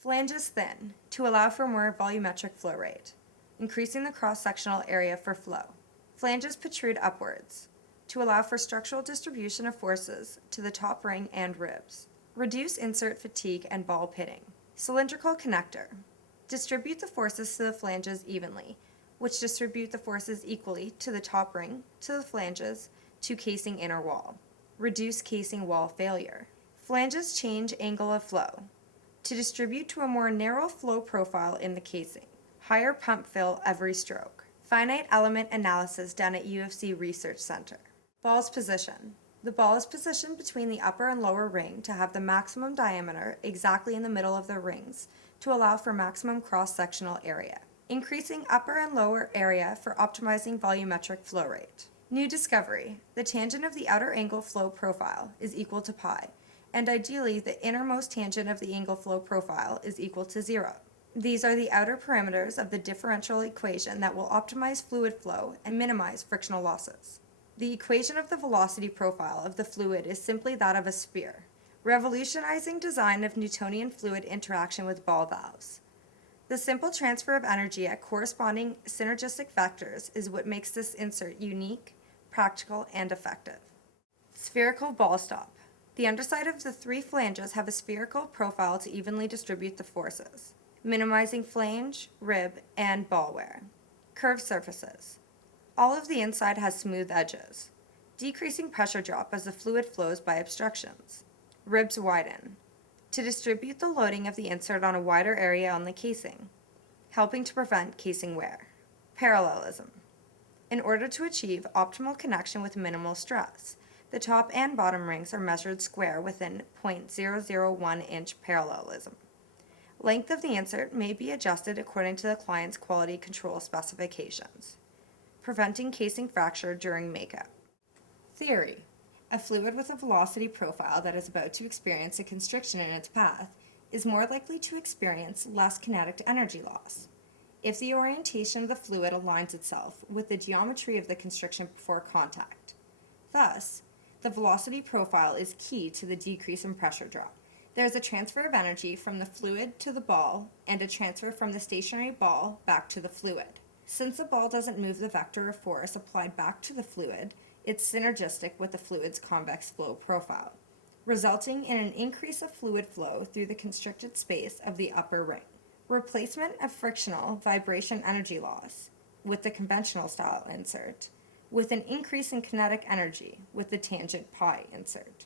Flanges thin, to allow for more volumetric flow rate, increasing the cross-sectional area for flow. Flanges protrude upwards, to allow for structural distribution of forces to the top ring and ribs. Reduce insert fatigue and ball pitting. Cylindrical connector. Distribute the forces to the flanges evenly, which distribute the forces equally to the top ring, to the flanges, to casing inner wall. Reduce casing wall failure. Flanges change angle of flow, to distribute to a more narrow flow profile in the casing. Higher pump fill every stroke. Finite element analysis done at UFC Research Center. Ball's position. The ball is positioned between the upper and lower ring to have the maximum diameter exactly in the middle of the rings to allow for maximum cross-sectional area. Increasing upper and lower area for optimizing volumetric flow rate. New discovery. The tangent of the outer angle flow profile is equal to pi, and ideally the innermost tangent of the angle flow profile is equal to 0. These are the outer parameters of the differential equation that will optimize fluid flow and minimize frictional losses. The equation of the velocity profile of the fluid is simply that of a sphere, revolutionizing design of Newtonian fluid interaction with ball valves. The simple transfer of energy at corresponding synergistic vectors is what makes this insert unique, practical, and effective. Spherical ball stop. The underside of the three flanges have a spherical profile to evenly distribute the forces, minimizing flange, rib, and ball wear. Curved surfaces. All of the inside has smooth edges, decreasing pressure drop as the fluid flows by obstructions. Ribs widen, to distribute the loading of the insert on a wider area on the casing, helping to prevent casing wear. Parallelism. In order to achieve optimal connection with minimal stress, the top and bottom rings are measured square within 0.001 inch parallelism. Length of the insert may be adjusted according to the client's quality control specifications. Preventing casing fracture during makeup. Theory. A fluid with a velocity profile that is about to experience a constriction in its path is more likely to experience less kinetic energy loss if the orientation of the fluid aligns itself with the geometry of the constriction before contact. Thus, the velocity profile is key to the decrease in pressure drop. There is a transfer of energy from the fluid to the ball and a transfer from the stationary ball back to the fluid. Since the ball doesn't move the vector of force applied back to the fluid, it's synergistic with the fluid's convex flow profile, resulting in an increase of fluid flow through the constricted space of the upper ring. Replacement of frictional vibration energy loss with the conventional style insert, with an increase in kinetic energy with the tangent pi insert.